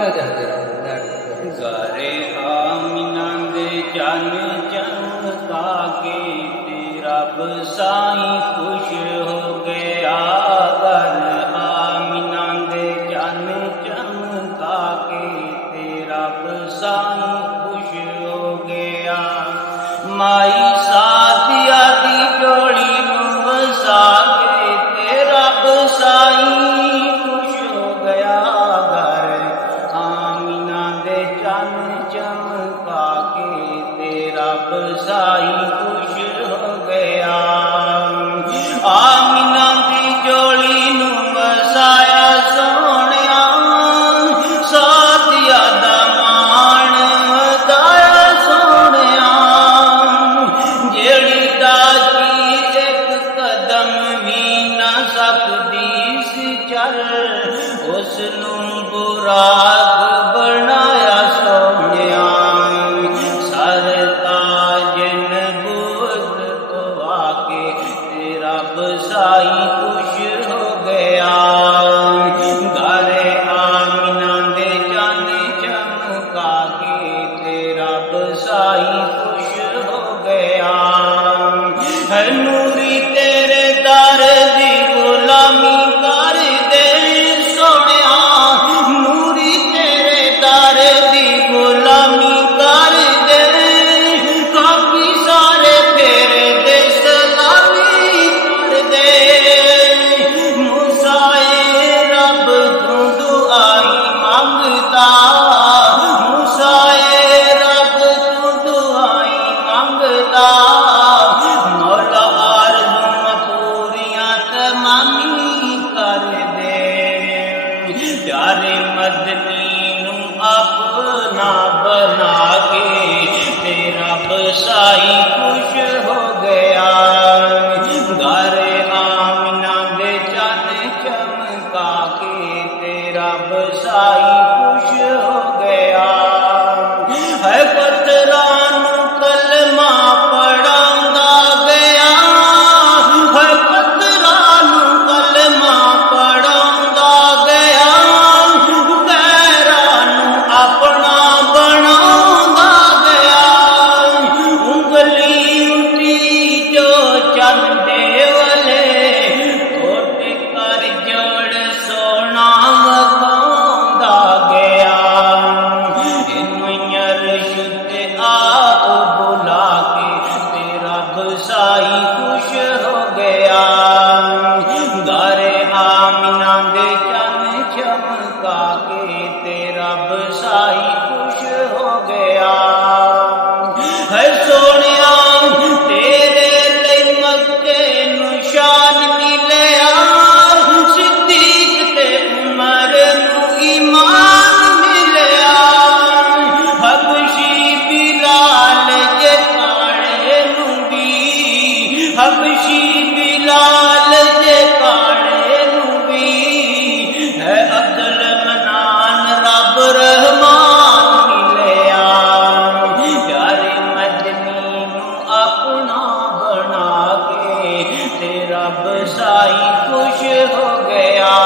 मिलना चाहते हैं। गारे आमिना दे चन चमका के तेरा बसाई खुश हो गया। गारे आमिना दे चन चमका के तेरा बसाई खुश हो गया। माई सादिया दी जोड़ी नूं वसा के तेरा बसाई खुश हो गया। घर आमिना दे चन चमका के तेरा बसाई खुश हो गया। आमिना दी जोड़ी नूं वसाया सोहणिया सादिया दा मान वधाया सोहणिया। जेड़ी दादी एक कदम भी ना सकदी सी चल उसनूं बुराक बनाया सोहणिया। सरताज नबूवत पवा के तेरा बसाई खुश हो गया। गारे आमिना दे चन चमका के तेरा बसाई खुश हो गया। है नूरी तेरे दर दी गुलामी कर दे सोहणिया। नूरी तेरे दर दी गुलामी कर दे। काफी सारे तेरे दे सलामी कर दे। मुसाए रब तू दुआई मंगदा। मुसाए रब तू दुआई मंगदा। मौला आरज़ूआं पूरियां तमामी कर दे। प्यारे मदनी नूं अपना बना के तेरा बसाई खुश हो गया। गारे आमिना दे चन चमका के तेरा बसाई खुश हो गया। है पत्थरां नूं कलमा पढ़ाउंदा गया। है पत्थरां नूं कलमा पढ़ाउंदा गया। गैरां नूं अपना बनाउंदा गया। उंगली उठी जो चन दे वले टोट कर जोड़ सोना वखाउंदा गया। इन्हों रुशद आप बुला के तेरा बसाई खुश हो गया। गारे आमिना दे चन चमका के तेरा बसाई खुश हो गया। है सोहणिया तेरे लई मक्के नूं शान मिलिया। सिद्दीक ते उमर नूं ईमान मिलिया। हबशी बिलाल जे काले नूं भी। हबशी बिलाल जे काले नूं भी। है अब्दुल मनान रब रहमान मिलिया। प्यारे मदनी नूं अपना बना के तेरा बसाई खुश हो गया।